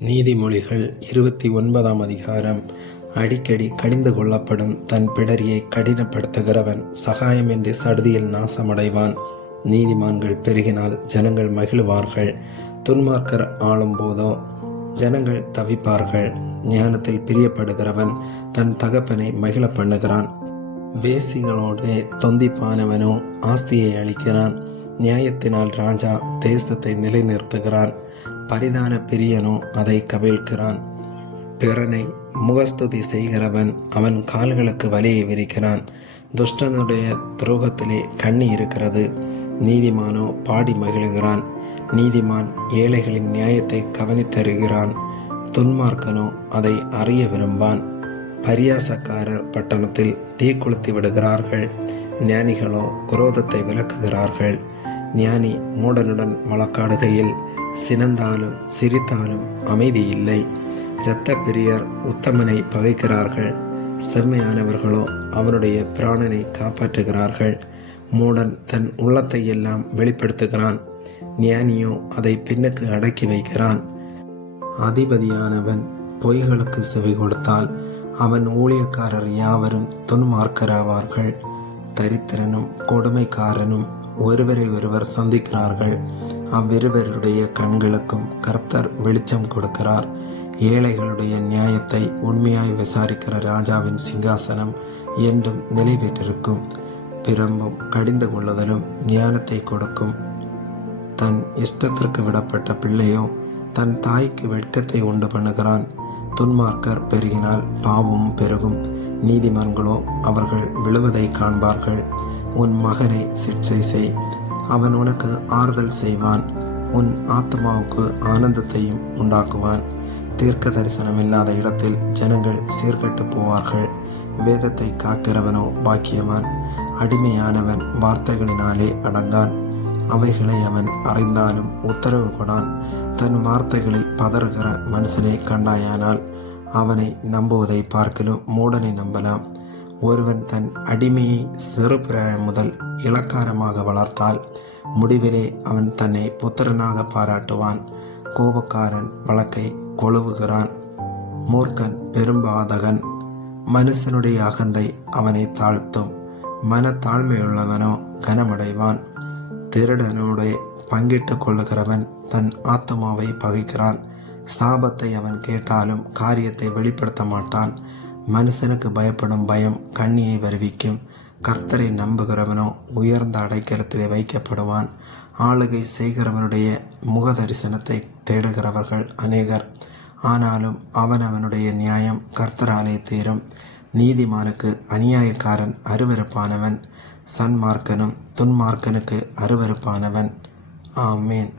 நீதிமொழிகள் 29ஆம் அதிகாரம். அடிக்கடி கடிந்து கொள்ளப்படும் தன் பிடரியை கடினப்படுத்துகிறவன் சகாயமின்றி சடுதியில் நாசமடைவான். நீதிமான்கள் பெருகினால் ஜனங்கள் மகிழுவார்கள், துன்மார்க்கர் ஆளும் போதோ ஜனங்கள் தவிப்பார்கள். ஞானத்தில் பிரியப்படுகிறவன் தன் தகப்பனை மகிழ பண்ணுகிறான். வேசிகளோடு தொந்திப்பானவனோ ஆஸ்தியை அளிக்கிறான். நியாயத்தினால் ராஜா தேசத்தை நிலைநிறுத்துகிறான், பரிதான பிரியனோ அதை கவிழ்க்கிறான். பிறனை முகஸ்துதி செய்கிறவன் அவன் கால்களுக்கு வலியை விரிக்கிறான். துஷ்டனுடைய துரோகத்திலே கண்ணி இருக்கிறது, நீதிமானோ பாடி மகிழுகிறான். நீதிமான் ஏழைகளின் நியாயத்தை கவனித்தருகிறான், துன்மார்க்கனோ அதை அறிய விரும்பான். பரியாசக்காரர் பட்டணத்தில் தீக்குளுத்தி விடுகிறார்கள், ஞானிகளோ குரோதத்தை விலக்குகிறார்கள். ஞானி மூடனுடன் வழக்காடுகையில் சினந்தாலும் சிரித்தாலும் அமைதி இல்லை. இரத்த பிரியர் உத்தமனை பகைக்கிறார்கள், செம்மையானவர்களோ அவனுடைய பிராணனை காப்பாற்றுகிறார்கள். மூடன் தன் உள்ளத்தை எல்லாம் வெளிப்படுத்துகிறான், ஞானியோ அதை பின்னுக்கு அடக்கி வைக்கிறான். அதிபதியானவன் பொய்களுக்கு செவி கொடுத்தால் அவன் ஊழியக்காரர் யாவரும் துன்மார்க்கராவார்கள். தரித்திரனும் கொடுமைக்காரனும் ஒருவரை ஒருவர் சந்திக்கிறார்கள், அவ்விருவருடைய கண்களுக்கும் கர்த்தர் வெளிச்சம் கொடுக்கிறார். ஏழைகளுடைய நியாயத்தை உண்மையாய் விசாரிக்கிற ராஜாவின் சிங்காசனம் என்றும் நிலை பெற்றிருக்கும். பிரம்பும் கடிந்து கொள்ளுதலும் ஞானத்தை கொடுக்கும். தன் இஷ்டத்திற்கு விடப்பட்ட பிள்ளையோ தன் தாய்க்கு வெட்கத்தை உண்டு பண்ணுகிறான். துன்மார்க்கர் பெருகினால் பாவமும் பெருகும், நீதிமான்களோ அவர்கள் விழுவதை காண்பார்கள். உன் மகனை சிற்சை செய், அவன் உனக்கு ஆறுதல் செய்வான், உன் ஆத்மாவுக்கு ஆனந்தத்தையும் உண்டாக்குவான். தீர்க்க தரிசனம் இல்லாத இடத்தில் ஜனங்கள் சீர்கட்டு போவார்கள், வேதத்தை காக்கிறவனோ பாக்கியவான். அடிமையானவன் வார்த்தைகளினாலே அடங்கான், அவைகளை அவன் அறிந்தாலும் உத்தரவு கொடான். தன் வார்த்தைகளில் பதறுகிற மனுஷனை கண்டாயானால் அவனை நம்புவதை பார்க்கலும் மூடனை நம்பலாம். ஒருவன் தன் அடிமையை சிறு பிராயம் முதல் இளக்காரமாக வளர்த்தால் முடிவிலே அவன் தன்னை புத்திரனாக பாராட்டுவான். கோபக்காரன் வழக்கை கொழுவுகிறான், மூர்க்கன் பெரும்பாதகன். மனுஷனுடைய அகந்தை அவனை தாழ்த்தும், மனத்தாழ்மையுள்ளவனோ கனமடைவான். திருடனோடு பங்கிட்டு கொள்ளுகிறவன் தன் ஆத்மாவை பகைக்கிறான். சாபத்தை அவன் கேட்டாலும் காரியத்தை வெளிப்படுத்த மாட்டான். மனுஷனுக்கு பயப்படும் பயம் கண்ணியை வருவிக்கும். கர்த்தரை நம்புகிறவனோ உயர்ந்த அடைக்கலத்திலே வைக்கப்படுவான். ஆளுகை செய்கிறவனுடைய முக தரிசனத்தை தேடுகிறவர்கள் அநேகர், ஆனாலும் அவனுடைய நியாயம் கர்த்தராலே தீரும். நீதிமானுக்கு அநியாயக்காரன் அருவருப்பானவன், சன்மார்க்கனும் துன்மார்க்கனுக்கு அருவருப்பானவன். ஆமேன்.